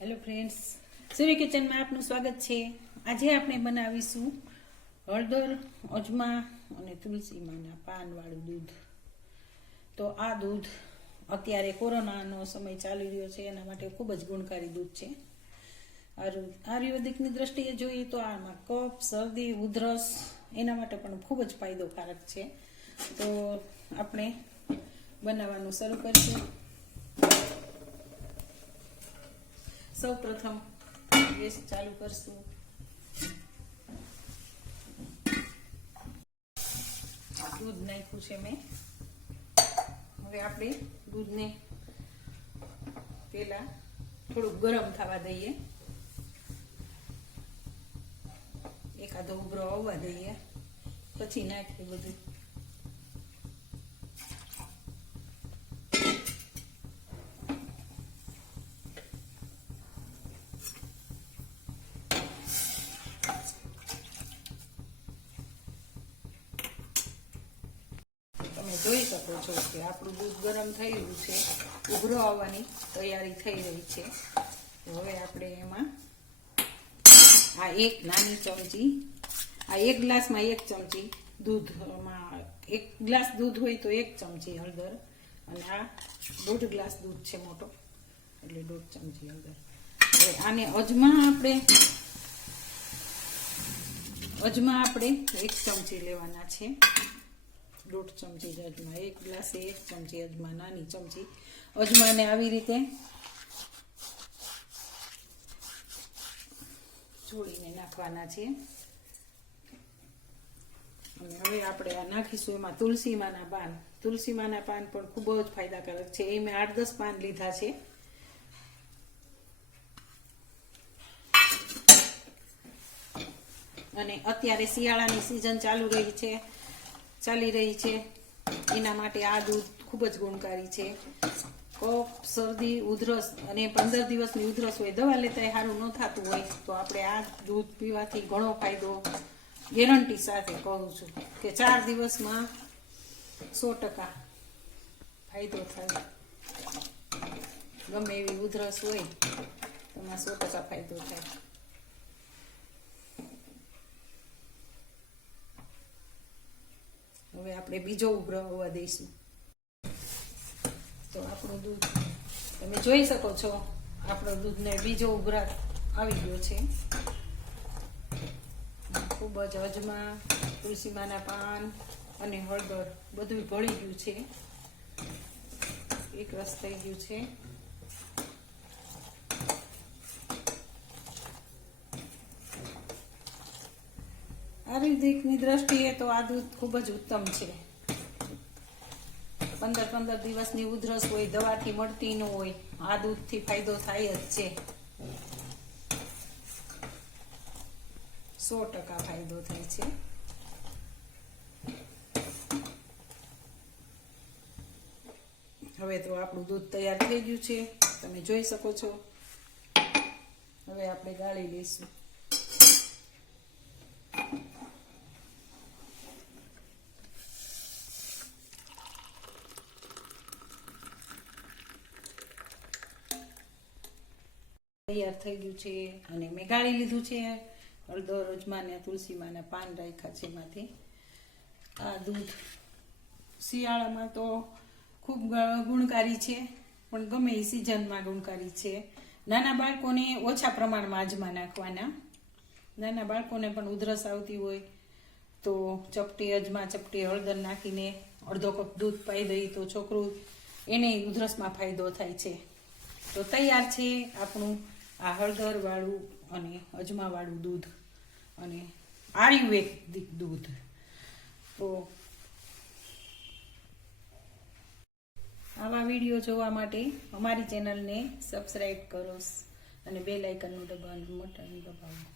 Hello friends, સૂર્ય કિચનમાં આપનું સ્વાગત છે। આજે આપણે બનાવીશું હળદર, અજમા અને તુલસીમાંના પાનવાળું દૂધ। તો આ દૂધ અત્યારે કોરોનાનો સમય ચાલી રહ્યો છે, એના માટે ખૂબ જ ગુણકારી દૂધ છે। આયુર્વેદિકની દ્રષ્ટિએ જોઈએ તો આમાં કફ, શરદી, ઉધરસ એના માટે પણ ખૂબ જ ફાયદોકારક છે। તો આપણે બનાવવાનું શરૂ કરીશું। સૌ પ્રથમ ગેસ ચાલુ કરશું। દૂધ નાખ્યું છે મેં। હવે આપણે દૂધને પેલા થોડુંક ગરમ થવા દઈએ, એકાદો ઉભરો આવવા દઈએ, પછી નાખીએ બધું। જોઈ શકો છો કે આપણું દૂધ ગરમ થયેલું છે, ઉભરો આવવાની તૈયારી થઈ રહી છે। હવે આપણે એમાં આ એક નાની ચમચી, આ એક ગ્લાસમાં એક ચમચી દૂધમાં, એક ગ્લાસ દૂધ હોય તો એક ચમચી હળદર, અને આ 1.5 ગ્લાસ દૂધ છે મોટો, એટલે 1.5 ચમચી હળદર। હવે આને અજમા આપણે 1 ચમચી લેવાના છે। 1.5 ચમચી જ અજમા, એક ગ્લાસે 1 ચમચી અજમા, નાની ચમચી અજમાને આવી રીતે જોડીને નાખવાના છે। અને હવે આપણે આ નાખીશું એમાં તુલસીમાંના પાન। તુલસીમાંના પાન પણ ખૂબ જ ફાયદાકારક છે, એ મેં 8-10 પાન લીધા છે। અને અત્યારે શિયાળાની સિઝન ચાલી રહી છે, એના માટે આ દૂધ ખૂબ જ ગુણકારી છે। કફ, શરદી, ઉધરસ અને 15 દિવસની ઉધરસ હોય, દવા લેતા સારું ન થતું હોય, તો આપણે આ દૂધ પીવાથી ઘણો ફાયદો, ગેરંટી સાથે કહું છું કે 4 દિવસમાં 100% ફાયદો થાય। ગમે એવી ઉધરસ હોય એમાં 100% ફાયદો થાય। હવે આપણે બીજો ઉભરો આવવા દઈશું। તો આપણું દૂધ તમે જોઈ શકો છો, આપણો દૂધને બીજો ઉભરાટ આવી ગયો છે। ખૂબ જ અજમા, તુલસીમાંના પાન અને હળદર બધું ભળી ગયું છે, એક રસ થઈ ગયું છે। આયુર્વેદિકની દ્રષ્ટિએ તો આ દૂધ ખૂબ જ ઉત્તમ છે। 15 દિવસની ઉધરસ હોય, દવાથી મળતી ન હોય, આ દૂધથી ફાયદો થાય જ છે, 100% ફાયદો થાય છે। હવે તો આપણું દૂધ તૈયાર થઈ ગયું છે, તમે જોઈ શકો છો। હવે આપણે ગાળી લઈશું। તૈયાર થઈ ગયું છે, અને મેં ગાળી લીધું છે। હળદર, અજમા ને તુલસીમાંના પાન રાખ્યા છે એમાંથી। આ દૂધ શિયાળામાં તો ખૂબ ગુણકારી છે, પણ ગમે એ સિઝનમાં ગુણકારી છે। નાના બાળકોને ઓછા પ્રમાણમાં અજમા નાખવાના। નાના બાળકોને પણ ઉધરસ આવતી હોય તો ચપટી અજમા, ચપટી હળદર નાખીને અડધો કપ દૂધ પાઈ દઈએ તો છોકરું, એને ઉધરસમાં ફાયદો થાય છે। તો તૈયાર છે આપણું આ હળદર વાળું અને અજમા વાળું દૂધ, અને આયુર્વેદિક દૂધ। તો આવા વિડીયો જોવા માટે અમારી ચેનલને સબસ્ક્રાઈબ કરો અને બેલ આઇકનનું બટન દબાવો।